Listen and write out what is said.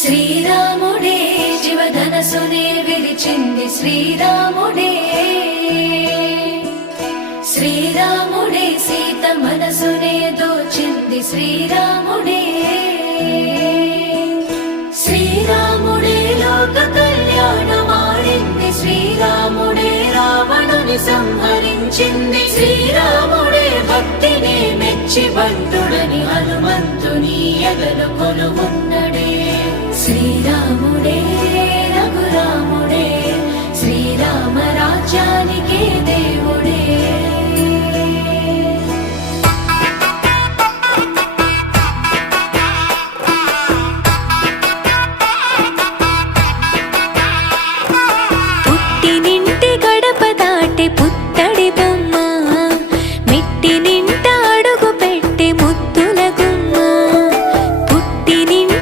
శ్రీరాముడే జీవధనసునే విరిచింది శ్రీరాముడే, శ్రీరాముడే సీత మనసునే దోచింది శ్రీరాముడే, శ్రీరాముడే లోక కళ్యాణమాడింది శ్రీరాముడే, రావణుని సంహరించింది శ్రీరాముడే, భక్తిని మెచ్చి బంటుడని హనుమంతుని ఎగలు కొలువు